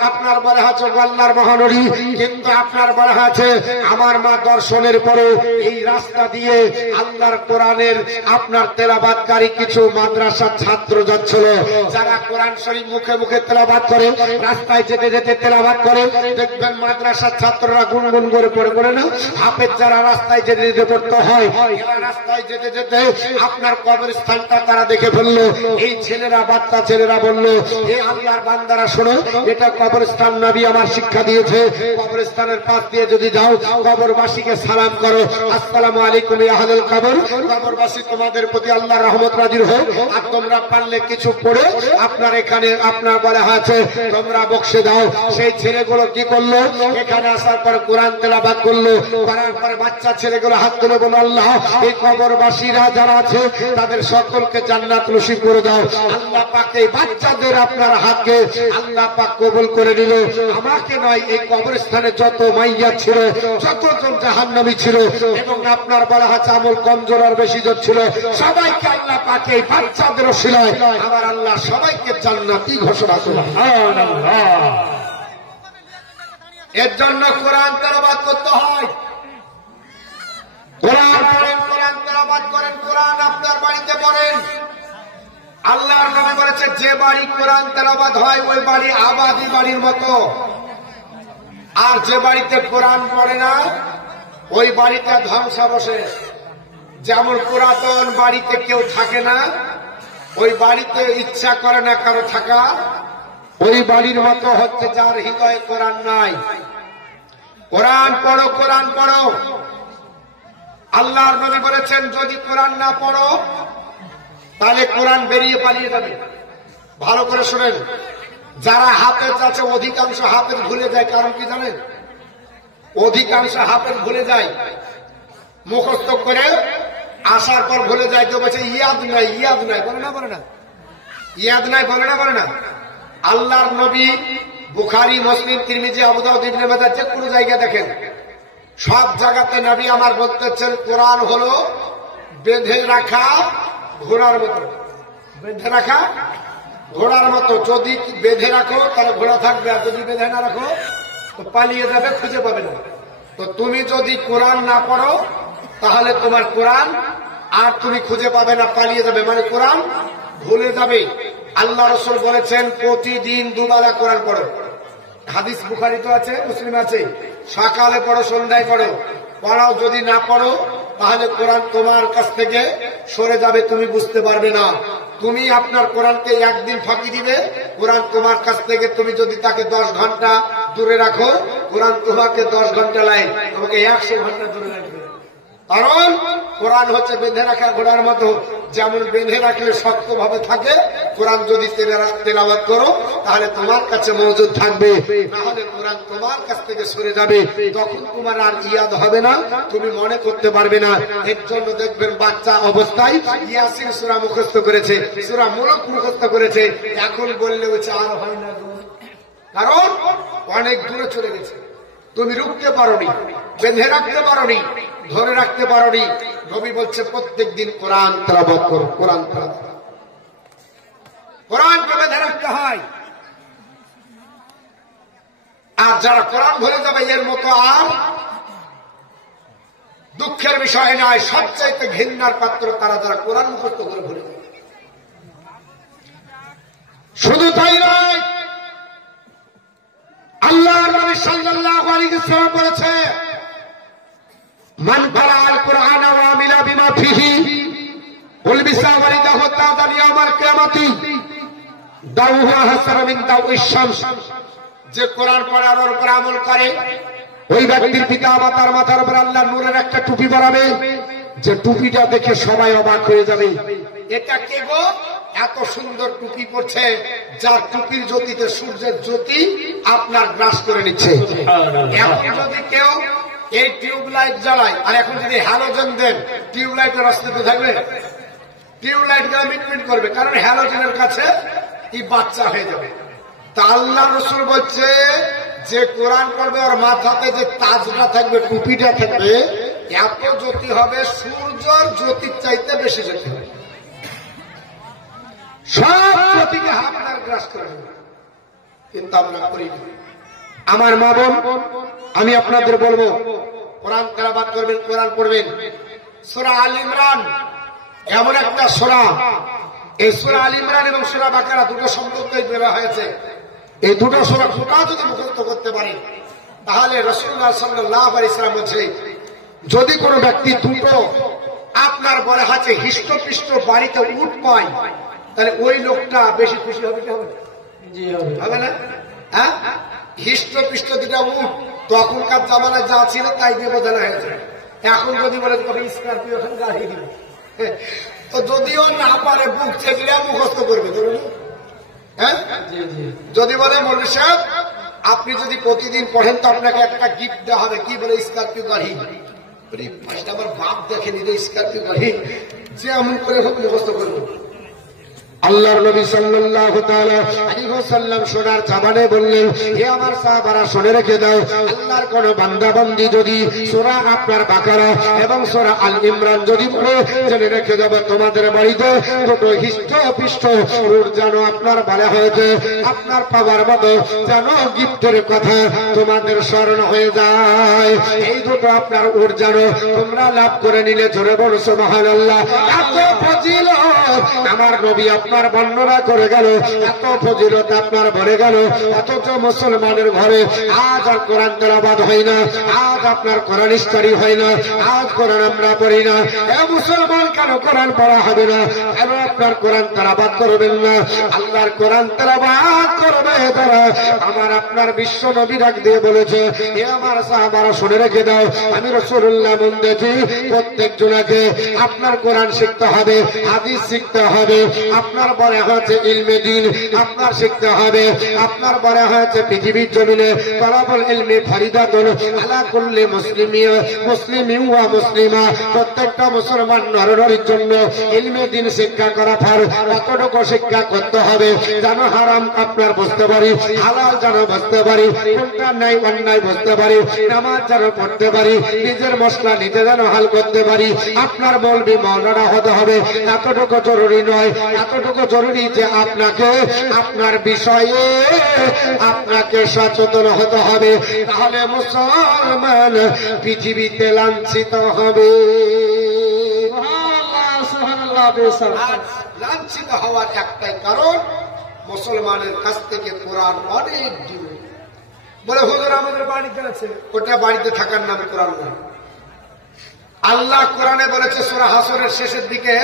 আপনার বলা হয়েছে আল্লাহর মহানবী, কিন্তু আপনার বলা হয়েছে আমার মা দর্শনের পরে এই রাস্তা দিয়ে আল্লাহর কোরআনের আপনার তেলাওয়াতকারী কিছু মাদ্রাসার ছাত্র যাচ্ছিল, যারা কোরআন শরীফ মুখে মুখে তেলাওয়াত করে, রাস্তায় যেতে যেতে তেলাওয়াত করে, দেখবেন মাদ্রাসার ছাত্ররা গুনগুন করে পড়ে না, হাফেজ যারা রাস্তায় যেতে যেতে পড়তে হয়, এরা রাস্তায় যেতে যেতে আপনার কবরস্থানটা তারা দেখে ফেললো, এই ছেলেরা বাচ্চা ছেলেরা বলল, হে আল্লাহর বান্দারা শোনো, এটা কবরস্থান, নবী আমার শিক্ষা দিয়েছে, কবরস্থানের পাশ দিয়ে যদি যাও কবরবাসীকে সালাম করো, আসসালামু আলাইকুম ইয়া আহলাল কবর, কবরবাসী তোমাদের প্রতি আল্লাহর রহমত নাজির হোক। আর তোমরা পারলে কিছু পড়ে আপনার এখানে আপনার বলা আছে তোমরা বক্সে দাও। সেই ছেলেগুলো কি করলো, এখানে আসার পর কোরআন তেলাওয়াত করলো, করার পরে বাচ্চা ছেলেগুলো হাত তুলে বলল, আল্লাহ এই কবরবাসীরা যারা আছে তাদের সকলকে জান্নাত নসিব করে দাও। আল্লাহ পাক এই বাচ্চাদের আপনার হাতকে আল্লাহ পাক কবুল করে নিল। আমাকে নয়, এই কবরস্থানে যত মাইয়া ছিল, যতজন জাহান্নামী ছিল এবং আপনার বলা আছে আমল কমজোর আর বেশি জন ছিল, সবাইকে আল্লাহ পাক এই বাচ্চাদের ওসিলায় আবার আল্লাহ সবাইকে জান্নাতি ঘোষণা করলেন। এর জন্য কোরআন তেলাওয়াত করতে হয়। কোরআন পড়েন, কোরআন তেলাওয়াত করেন, কোরআন আপনার বাড়িতে পড়েন। আল্লাহর নবী বলেছে, যে বাড়ি কোরআন তেলাওয়াত হয় ওই বাড়ি আবাদি বাড়ির মতো, আর যে বাড়িতে কোরআন পড়ে না ওই বাড়িতে ধ্বংসাবশেষ। যেমন পুরাতন বাড়িতে কেউ থাকে না, ওই বাড়িতে ইচ্ছা করে না কারো থাকা, ওই বাড়ির মতো হচ্ছে যার হৃদয়ে কোরআন নাই। কোরআন পড়ো, কোরআন পড়ো। আল্লাহর নবী বলেছেন, যদি কোরআন না পড়ো তাহলে কোরআন বেরিয়ে পালিয়ে যাবে। ভালো করে শুনেন, যারা হাফেজ আছে অধিকাংশ হাফেজ ভুলে যায়। কারণ কি জানেন? অধিকাংশ হাফেজ ভুলে যায়, মুখস্থ করে আসার পর ভুলে যায়। তো বলছে ইয়াদ নাই, ইয়াদ নাই, বলে না, বলে না, ইয়াদ নাই, বলে না, বলে না। আল্লাহর নবী বুখারী, মুসলিম, তিরমিজি, আবু দাউদ, ইবনে মাজাহ যে কোনো জায়গা দেখেন, সব জায়গাতে নবী আমার বলতেছেন কোরআন হলো বেঁধে রাখা ঘোড়ার মতো। বেঁধে রাখা ঘোড়ার মতো। যদি বেঁধে রাখো তাহলে ঘোড়া থাকবে, আর যদি বেঁধে না রাখো তো পালিয়ে যাবে, খুঁজে পাবে না। তো তুমি যদি কোরআন না পড়ো তাহলে তোমার কোরআন আর তুমি খুঁজে পাবে না, পালিয়ে যাবে, মানে কোরআন ভুলে যাবে। আল্লাহ রাসূল বলেছেন, প্রতিদিন দুবেলা কোরআন পড়ো। হাদিস বুখারীতে আছে, মুসলিম আছে। সকালে পড়ো, সন্ধ্যায় পড়ো। পড়াও, যদি না পড়ো তাহলে কোরআন তোমার কাছ থেকে সরে যাবে, তুমি বুঝতে পারবে না। তুমি আপনার কোরআনকে একদিন ফাঁকি দিবে, কোরআন তোমার কাছ থেকে, তুমি যদি তাকে 10 ঘন্টা দূরে রাখো, কোরআন তোমাকে 10 ঘন্টা লাগে, তোমাকে 100 ঘন্টা দূরে রাখবে। কারণ কোরআন হচ্ছে বেঁধে রাখা ঘোড়ার মতো। যেমন বেঁধে রাখলে শক্ত ভাবে থাকে, কোরআন যদি তেলাওয়াত করো তাহলে তোমার কাছে মজুদ থাকবে, নাহলে কোরআন তোমার কাছ থেকে সরে যাবে। তখন তোমার আর ইয়াদ হবে না, তুমি মনে করতে পারবে না। এর জন্য দেখবেন বাচ্চা অবস্থায় ইয়াসিন সূরা মুখস্থ করেছে, সূরা মুলক মুখস্থ করেছে, এখন বললে হচ্ছে আর হয় না, কারণ অনেক দূরে চলে গেছে। তুমি রুখতে পারোনি, বেঁধে রাখতে পারোনি, ধরে রাখতে পারোনি। নবী বলছে প্রত্যেক দিন কোরআন তেলাওয়াত করো, কোরআন তেলাওয়াত। কোরআনকে বেঁধে রাখতে হয়। আর যারা কোরআন ভুলে যাবে এর মতো আর দুঃখের বিষয় নয়, সবচাইতে ঘৃণার পাত্র তারা যারা কোরআন মুখস্থ করে ভুলে যাবে। শুধু তাই নয়, আল্লাহর নবী সাল্লাল্লাহু আলাইহি ওয়াসাল্লাম বলেছে, মান ক্বারাআল কুরআনা ওয়া আমিলা বিমা ফিহি উলবিসা ওয়ালিদাহু তা'আলা ইয়াউমাল কিয়ামাতি দাউহু হাসান মিন দাউইশ শামস। যে কোরআন পড়ার উপর আমল করে ওই ব্যক্তির পিতা মাতার মাথার উপর আল্লাহ নূরের একটা টুপি পরাবে, যে টুপিটা দেখে সবাই অবাক হয়ে যাবে। এটা কে গো, এত সুন্দর টুপি পরছে, যার টুপির জ্যোতিতে সূর্যের জ্যোতি আপনার গ্রাস করে নিচ্ছে। এখন যদি কেউ এই টিউবলাইট জ্বালায়, আর এখন যদি হ্যালোজেন দেন, টিউবলাইটের অস্তিত্ব থাকবে? টিউবলাইট গুলো মিটমিট করবে, কারণ হ্যালোজেনের কাছে এই বাচ্চা হয়ে যাবে। তা আল্লাহ রাসূল বলছে, যে কোরআন পড়বে ওর মাথাতে যে তাজটা থাকবে, টুপিটা থাকবে, এত জ্যোতি হবে, সূর্যের জ্যোতির চাইতে বেশি জ্যোতি হবে। সব জ্যোতিকে আপনার গ্রাস করে নেবে, কিন্তু আমরা করি না। আমার মা বোন, আমি আপনাদের বলবো, কোরআন তেলাওয়াত করবেন, কোরআন পড়বেন। সূরা আল ইমরান এমন একটা সূরা, এই সূরা আল ইমরান এবং সূরা বাকারা দুটো সম্পর্কেই বের হয়েছে। এই দুটো সূরা গোটা যদি মুখস্থ করতে পারেন তাহলে রাসূলুল্লাহ সাল্লাল্লাহু আলাইহি ওয়াসাল্লাম বলছে, যদি কোনো ব্যক্তি দুটো আপনার বলে হাতে হৃষ্টপুষ্ট বাড়িতে উট পায়, তাহলে ওই লোকটা বেশি খুশি হবে কি হবে? হবে না? হ্যাঁ, হৃষ্টপৃষ্ট দুটা উঠ তখনকার জামানায় যা ছিল তাই দিয়ে বোঝানো হয়েছে। এখন যদি বলে তবে স্কর্পিও এখন গাড়ি দিবে, তো যদিও না পারে বুক চেপলে মুখস্থ করবে। হ্যাঁ, যদি বলে মৌলভী সাহেব আপনি যদি প্রতিদিন পড়েন তো আপনাকে একটা গিফট দেওয়া হবে, কি বলে স্কর্পিও গাড়ি। আমার বাপ দেখে নিলে স্কর্পিও গাড়ি, যে এমন করে হোক মুখস্থ করবো। আল্লাহর নবী সাল্লাল্লাহু তাআলা আলাইহি ওয়াসাল্লাম সোনার জবানে বললেন, হে আমার সাহাবারা শুনে রেখে দাও, আল্লাহর কোন বান্দা বান্দি যদি সূরা আপনার বাকারা এবং সূরা আল ইমরান যদি পড়ে, জেনে রেখে দেব তোমাদের বাড়িতে দুটো হৃষ্টপুষ্ট উট যেন আপনার বলা হয়েছে, আপনার পাওয়ার মতো যেন গিফটের কথা তোমাদের স্মরণ হয়ে যায়। এই দুটো আপনার উট যেন তোমরা লাভ করে নিলে, জোরে বলো সুবহানাল্লাহ। এত ফজিলত আমার নবী আপনার বর্ণনা করে গেল, এত ফজিলত আপনার বলে গেল, অথচ মুসলমানের ঘরে আজ আর কোরআন তেলাওয়াত হয় না, আজ আপনার কোরআন স্টাডি হয় না, আজ কোরআন আমরা পড়ি না। এ মুসলমান, কেন কোরআন পড়া হবে না? কেন আপনার কোরআন তেলাওয়াত করবেন না? আল্লাহর কোরআন তেলাওয়াত করবে তারা। আমার আপনার বিশ্ব নবী ডাক দিয়ে বলেছে, এ আমার সাহাবারা শুনে রেখে দাও, আমি রাসূলুল্লাহ বলেছি প্রত্যেক জনাকে আপনার কোরআন শিখতে হবে, হাদিস শিখতে হবে, আপনার বলে হয়েছে ইলমে দ্বীন আপনার শিখতে হবে, আপনার বলে হয়েছে পৃথিবীর জমিনে তলাবুল ইলমি ফরিদাতুন আলা কুল্লি মুসলিমিন ওয়া মুসলিমা, প্রত্যেকটা মুসলমান নরনারীর জন্য ইলমে দ্বীন শিক্ষা করা ফরজ। কতটুকু শিক্ষা করতে হবে যেন হারাম আপনার বুঝতে পারি, হালাল যেন বুঝতে পারি, কোনটা ন্যায় অন্যায় বুঝতে পারি, নামাজ যেন পড়তে পারি, নিজের মশলা নিজে যেন হাল করতে পারি। আপনার মৌলবি মাওলানা হতে হবে, এতটুকু জরুরি নয়, এতটুকু জরুরি যে আপনাকে আপনার বিষয়ে আপনাকে সচেতন হতে হবে, তাহলে মুসলমান পৃথিবীতে লাঞ্ছিত হবে। লাঞ্ছিত হওয়ার একটাই কারণ, মুসলমানের কাছ থেকে কোরআন অনেক দূরে। বলে হুজুর আমাদের বাড়িতে আছে, ওটা বাড়িতে থাকার নাম কোরআন নয়। আল্লাহ কোরআনে বলেছে সূরা হাসরের শেষের দিকে,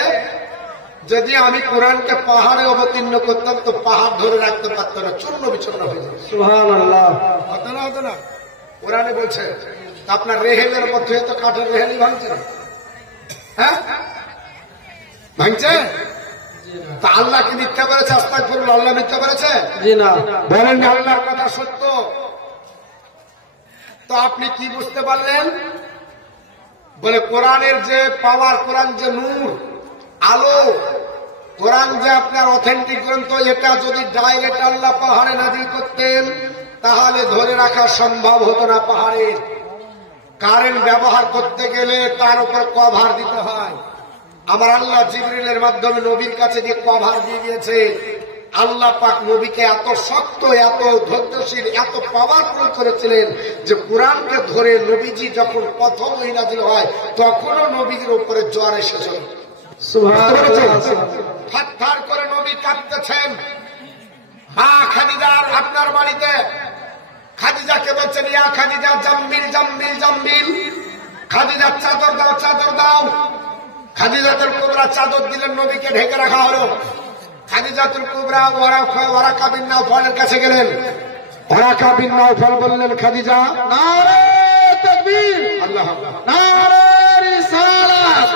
যদি আমি কোরআনকে পাহাড়ে অবতীর্ণ করতাম তো পাহাড় ধরে রাখতে পারত না, চূর্ণ বিচূর্ণ হয়ে যাবে। সুবহানাল্লাহ। হতো না, হতো না? কোরআনে বলছে আপনার রেহেলের মধ্যে তো কাঠের রেহেলই ভাঙছে না। হ্যাঁ, ভাঙছে? তা আল্লাহ কি মিথ্যা বলেছে? আস্তাগফিরুল্লাহ, আল্লাহ মিথ্যা বলেছে? জি না। বলেন আল্লাহর কথা সত্য। তো আপনি কি বুঝতে পারলেন? বলে কোরআনের যে পাওয়ার, কোরআন যে নূর, আলো, কোরআন যে আপনার অথেন্টিক গ্রন্থ, এটা যদি ডাইরেক্ট আল্লাহ পাহাড়ে নাযিল করতেন তাহলে ধরে রাখা সম্ভব হতো না। পাহাড়ের কারেন্ট ব্যবহার করতে গেলে তার উপর কভার দিতে হয়। আমার আল্লাহ জিবরিলের মাধ্যমে নবীর কাছে যে কভার দিয়ে দিয়েছে, আল্লাহ পাক নবীকে এত শক্ত, এত ধৈর্যশীল, এত পাওয়ারফুল করেছিলেন যে কোরআনকে ধরে নবীজি যখন প্রথম ওহী নাযিল হয় তখনও নবীর উপরে জ্বর এসেছিল। থার করে নবী কাঁদতেছেন। মা খাদিজার আপনার বাড়িতে, খাদিজাকে বলছেন ইয়া খাদিজা জাম্মিল জাম্মিল জাম্মিল, খাদিজার চাদর দাও চাদর দাও। খাদিজাতুল কুবরা চাদর দিলেন, নবীকে ঢেকে রাখা হলো। খাদিজাতুল কুবরা ওয়ারাকা বিন নাওফলের কাছে গেলেন। ওয়ারাকা বিন নাওফল বললেন, খাদিজা নারে তাকবীর, আল্লাহ নারে রিসালাত,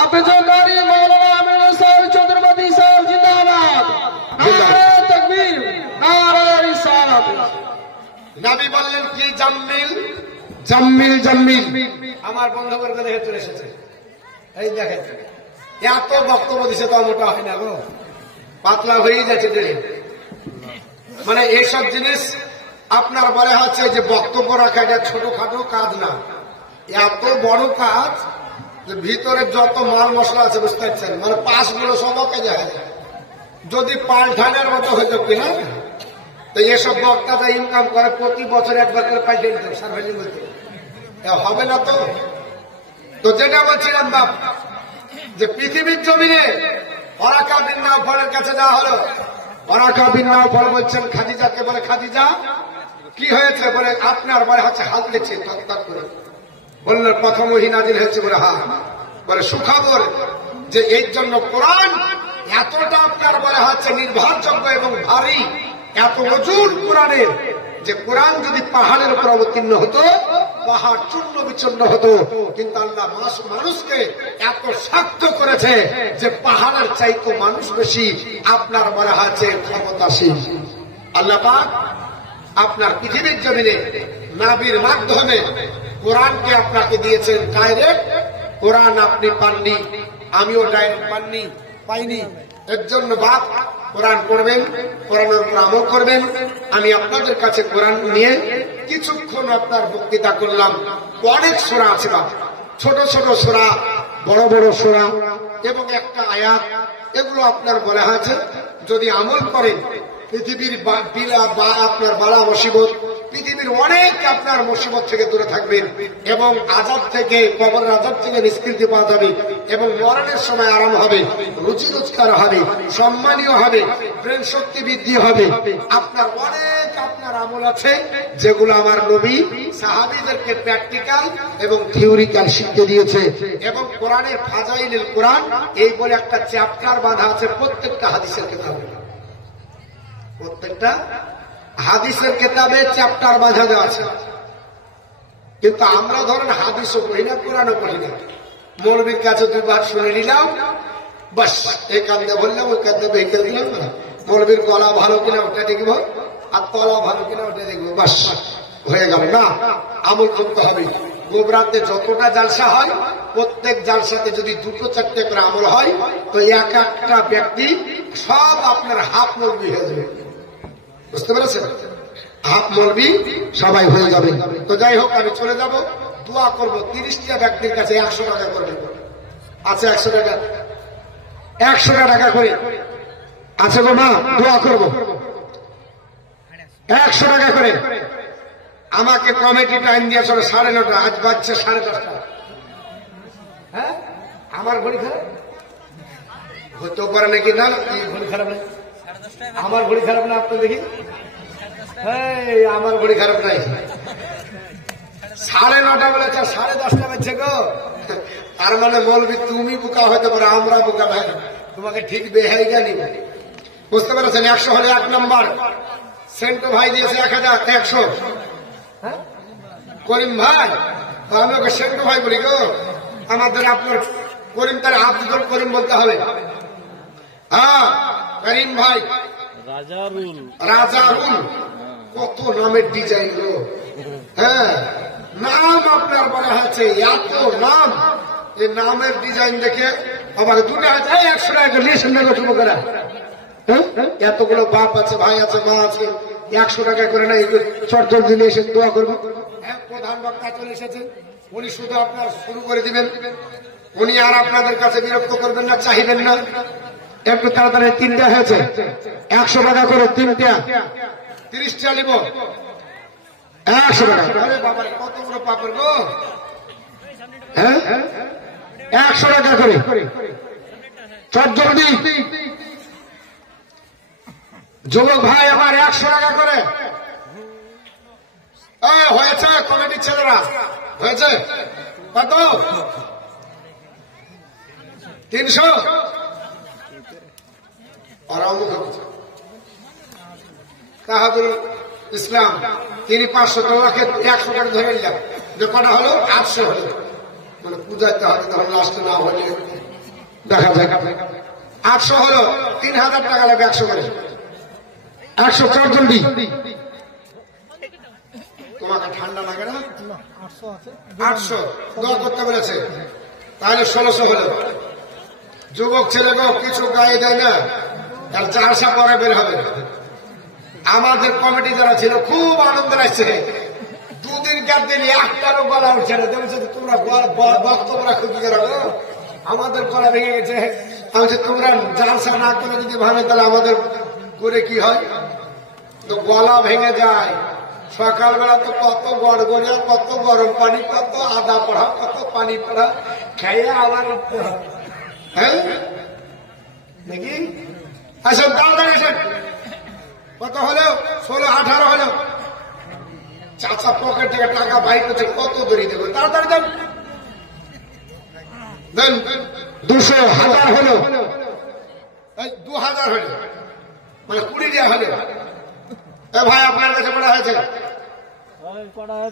আফজলকারী মাওলানা আমির সাহেব চৌধুরী সাহেব জিন্দাবাদ, নারে তাকবীর, নারে রিসালাত। নবী বললেন কি জাম্মিল জাম্মিল জাম্মিল। আমার বন্ধুবর্গ দেখে চলে এসেছে, এই দেখেন এত বক্তব্য দিছে তো মোটা হয় না গো, পাতলা হয়ে যাচ্ছে। মানে এইসব জিনিস আপনার বলা হচ্ছে যে বক্তব্য রাখা এটা ছোটখাটো কাজ না, এত বড় কাজ যে ভিতরে যত মাল মশলা আছে বুঝতে পারছেন, মানে পাশগুলো সব কাজে হয়। যদি পাল্টানোর মতো হইতো কিনা, তো এসব বক্তাটা ইনকাম করে প্রতি বছর একবার করে পাল্টে দিত, সার্ভেলিং হইতো, হবে না তো। তো যেটা বলছিলাম বাপ, যে পৃথিবীর জমিনে ওয়ারাকা বিন নাওফলের কাছে যাওয়া হলো। ওয়ারাকা বিন নাওফল বলছেন খাদিজাকে, বলে খাদিজা কি হয়েছে? বলে আপনার বলে হচ্ছে হাত দেখছে তৎকার করে। বললেন প্রথম ওহী নাযিল হয়েছে? বলে হ্যাঁ। বলে সুখবর যে এর জন্য কোরআন এতটা আপনার বলা হচ্ছে নির্ভরযোগ্য এবং ভারী, এত ওজন কোরআনের, যে কোরআন যদি পাহাড়ের উপর অবতীর্ণ হতো পাহাড় চূর্ণ বিচূর্ণ হতো, কিন্তু আল্লাহ মানুষকে এত শক্ত করেছে যে পাহাড়ের চাইতে মানুষ বেশি আপনার বলা হচ্ছে ক্ষমতাশীল। আল্লাহ পাক আপনার পৃথিবীর জমিনে নবীর মাধ্যমে কোরআনকে আপনাকে দিয়েছেন ডাইরেক্ট। কোরআন আপনি পাননি, আমিও ডাইরেক্ট পাইনি। এর জন্য বাপ কোরআন পড়বেন, কোরআনের উপর আমল করবেন। আমি আপনাদের কাছে কোরআন নিয়ে কিছুক্ষণ আপনার বক্তৃতা করলাম। অনেক সূরা আছে বাপ, ছোট ছোট সূরা, বড় বড় সূরা এবং একটা আয়াত, এগুলো আপনার বলা হয়েছে যদি আমল করেন পৃথিবীর আপনার বালা মুসিবত, পৃথিবীর অনেক আপনার মুসিবত থেকে দূরে থাকবেন এবং আযাব থেকে, কবরের আযাব থেকে নিষ্কৃতি পাওয়া যাবে এবং মরণের সময় আরাম হবে, রুজি রোজগার হবে, সম্মানীয় হবে, ব্রেন শক্তি বৃদ্ধি হবে। আপনার অনেক আপনার আমল আছে যেগুলো আমার নবী সাহাবীদেরকে প্র্যাকটিক্যাল এবং থিওরিক্যাল শিখতে দিয়েছে। এবং কোরআনের ফাজাইলুল কোরআন এই বলে একটা চ্যাপ্টার বাঁধা আছে প্রত্যেকটা হাদিসের কিতাবে, প্রত্যেকটা হাদিসের কিতাবে চ্যাপ্টার বাঁধা দেওয়া আছে। কিন্তু আমরা ধরেন হাদিসও পড়ি না, কোরআনও পড়ি না। মৌলবীর কাছে দুবার শুনে নিলাম, বাস এই কান্দে বললাম, ওই কান্দে ভেঙে দিলাম না। মৌলবীর গলা ভালো কিনা ওটা দেখবো, আর তলা ভালো কিনা ওটা দেখবো, বাস হয়ে গেল না। আমল করতে হবে। গোবরাতে যতটা জালসা হয়, প্রত্যেক জালসাতে যদি 2-4টে করে আমল হয় তো এক একটা ব্যক্তি সব আপনার হাফ মৌলবী হয়ে যাবে। বুঝতে পেরেছেন? হাফ মৌলবী সবাই হয়ে যাবে। তো যাই হোক, আমি চলে যাব, দোয়া করব। 30টা ব্যক্তির কাছে 100 টাকা করবে, আছে 100 টাকা, 100 টাকা করে আছে গো মা, দোয়া করব 100 টাকা করে। আমাকে কমিটি টাইম দিয়ে চলো 9:30, আজ বাজছে 10:30। হ্যাঁ, আমার ঘড়ি খারাপ হতে পারে নাকি? না, ঘড়ি খারাপ নাই, আমার ঘড়ি খারাপ না। আপনি দেখি, আমার ঘড়ি খারাপ নাই। 9:30 বলেছে, 10:30 বাজছে গো। তার মানে বলবি তুমি বোকা হতে পারো, আমরা বোকা ভাই, তোমাকে ঠিক বেহাই জানি। বুঝতে পেরেছেন? 100 হলে 1 নম্বর। সেন্টু ভাই দিয়েছে 1,100। করিম ভাই, আমি ওকে সেন্টু ভাই বলি গো। আমাদের আপনার করিম, তার আব্দুল করিম বলতে হবে। হ্যাঁ, করিম ভাই, রাজারুল, কত নামের ডিজাইন গো। হ্যাঁ, নাম আপনার বলা হয়েছে, এত নাম। এই নামের ডিজাইন দেখে আমাকে 2 টাকা 100 টাকা লিখে নেবো যুবকেরা। এতগুলো বাপ আছে, ভাই আছে, মা আছে, 100 টাকা করে না চটজল দিলে এসে দোয়া করবো। প্রধান বক্তা চলে এসেছে, উনি শুধু আপনার শুরু করে দিবেন। উনি আর আপনাদের কাছে বিরক্ত করবেন না, চাইবেন না। একটু তাড়াতাড়ি 3টা হয়েছে, 100 টাকা করে 3টা, 30টা নিব 100 টাকা। কত বড় পাপের গো। হ্যাঁ, 100 টাকা করে চটজলদি। যুবক ভাই আমার 100 টাকা করে হয়েছে। কমিটির ছেলেরা হয়েছে কত? 300। তাহাদুল ইসলাম তিনি 500, তোমাকে 100 টাকা ধরে নিলাম। যে কটা হলো? 800 হলো। মানে পূজাতে হবে, তখন লাস্ট না হলে দেখা যায়। 800 হলো, 3000 টাকা লাগবে 100 করে। 100 চটজলদি। তোমাকে ঠান্ডা লাগে না? 800 দোয়া করতে বলেছে, তাহলে 1600 হলো। যুবক ছেলে গো, কিছু গায়ে দেয় না, তার 400 পরে বের হবে। আমাদের কমিটি যারা ছিল খুব আনন্দ লাগছে। 2 দিন 4 দিন একটারও গলা উঠছে না। বলছে তোমরা বক্তব্য খুবই রাখো, আমাদের গলা ভেঙে গেছে। আমি বলছি তোমরা জালসা না করে যদি ভাবে তাহলে আমাদের করে কি হয়? তো গলা ভেঙে যায়। সকালবেলা তো কত গড়গড়িয়া, কত গরম পানি, কত আদা পড়া, কত পানি পড়া খেয়ে আবার উঠতে হয়। হ্যাঁ নাকি? আসেন তাড়াতাড়ি আসেন। কত হলো? 16-18 হলো। চাচা পকেট থেকে টাকা বাইর করছে, কত দড়ি দেবো? তাড়াতাড়ি দেন। 200 হাজার হলো। হাজার হলো, মানে 20 দেওয়া হলো। এ ভাই আপনার কাছে পড়া হয়েছে,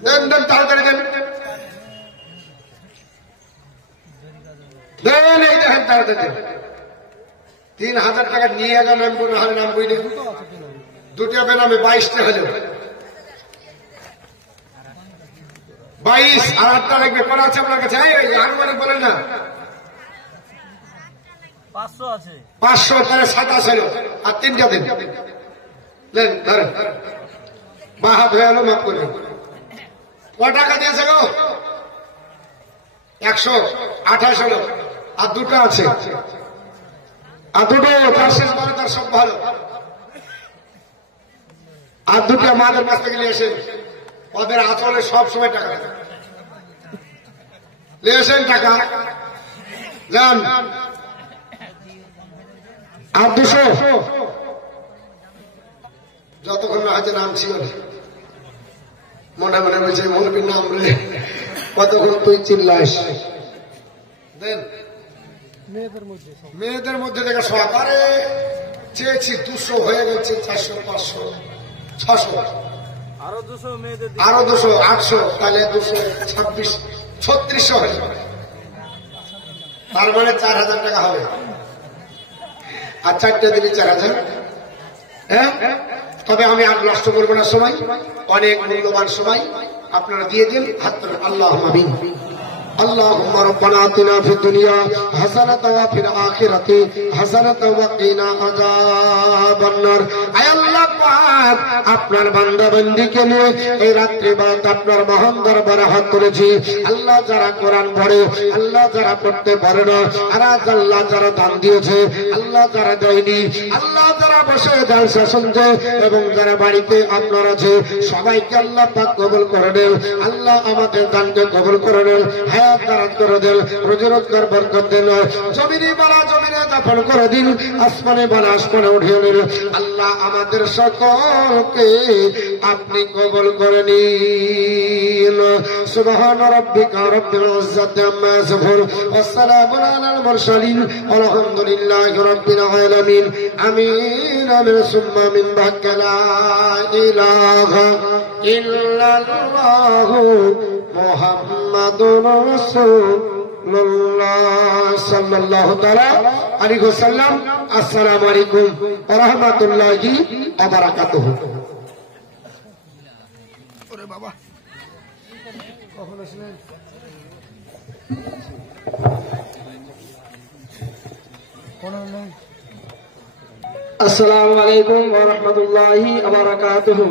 দেন দেন তাড়াতাড়ি দেন দেন, এই দেখেন তাড়াতাড়ি দেন। 3000 টাকা নিয়ে গেল, নাম কোনো হালে নাম বই দেখুন, দুটি হবে নামে 22টা হলো, 22 আর 8টা লাগবে। করা আছে আপনার কাছে? আনুমানিক বলেন না। 500 আছে, 500 তাহলে 27 হলো, আর 3টা দিন দেন ধরেন। বাহাত হয়ে গেল, মাফ করবেন। ক টাকা দিয়েছে গো? 128 হলো, আর 2টা আছে, আর 2টো তার শেষ ভালো, তার সব ভালো, আর 2টা আমাদের কাছ থেকে নিয়ে এসেন। ওদের আচলে সব সময় টাকা নিয়ে এসেন, টাকা যান। আর 200 যতক্ষণ না হাতে নাম ছিল মনে মনে বলছে মৌলবীর নাম রে, কতক্ষণ তুই চিল্লাস। দেন মেয়েদের মধ্যে দেখে সরকারে চেয়েছি 200 হয়ে গেছে, 400, 500, 600, আরো 200 মেয়েদের, আরো 200, 800, তাহলে 226, 3600 হয়ে যাবে। তার মানে 4000 টাকা হবে, আর 4টে দিলে 4000। হ্যাঁ, তবে আমি আর নষ্ট করবো না সময়, অনেক মূল্যবান সময় আপনারা দিয়ে দিন। হাত তুলুন, আল্লাহুম্মা আমিন। اللهم ربنا آتنا في الدنيا حسنة وفي الآخرة حسنة وقنا عذاب النار। আয় আল্লাহ পাক, আপনার বান্দা বান্দীকে নিয়ে এই রাত্রি বাদ আপনার মহান দরবারে হাত তুলেছি। আল্লাহ যারা কোরআন পড়ে, আল্লাহ যারা পড়তে পারে না, আর আল্লাহ যারা দান দিয়েছে, আল্লাহ যারা দেয়নি, আল্লাহ যারা বসে জালসা শুনছে, এবং যারা বাড়িতে আপনার আছে, সবাইকে আল্লাহ পাক কবুল করে নেন। আল্লাহ আমাদের দানকে কবুল করে নেন, হায়াত দারাজ করে দেন, রোজি রোজগার বরকত দেন, জমিনে বালা জমিনে দাফন করে দিন, আসমানে বালা আসমানে উঠিয়ে নেন। আল্লাহ আমাদের সকলকে আপনি কবুল করে নিন। সুবহান রাব্বিকা রাব্বিল ইজ্জাতি আম্মা ইয়াসিফুন ওয়া সালামুন আলাল মুরসালিন আলহামদুলিল্লাহি রাব্বিল আলামিন। আমিন আমিন সুম্মা আমিন। লা ইলাহা ইল্লাল্লাহু মুহাম্মাদুর রাসূলুল্লাহ সাল্লাল্লাহু তাআলা আলাইহি ওয়াসাল্লাম। আসসালামু আলাইকুম ওয়া রাহমাতুল্লাহি ওয়া বারাকাতুহু। ওরে বাবা কখন আসলেন? আসসালামু আলাইকুম ওয়া রাহমাতুল্লাহি ওয়া বারাকাতুহু।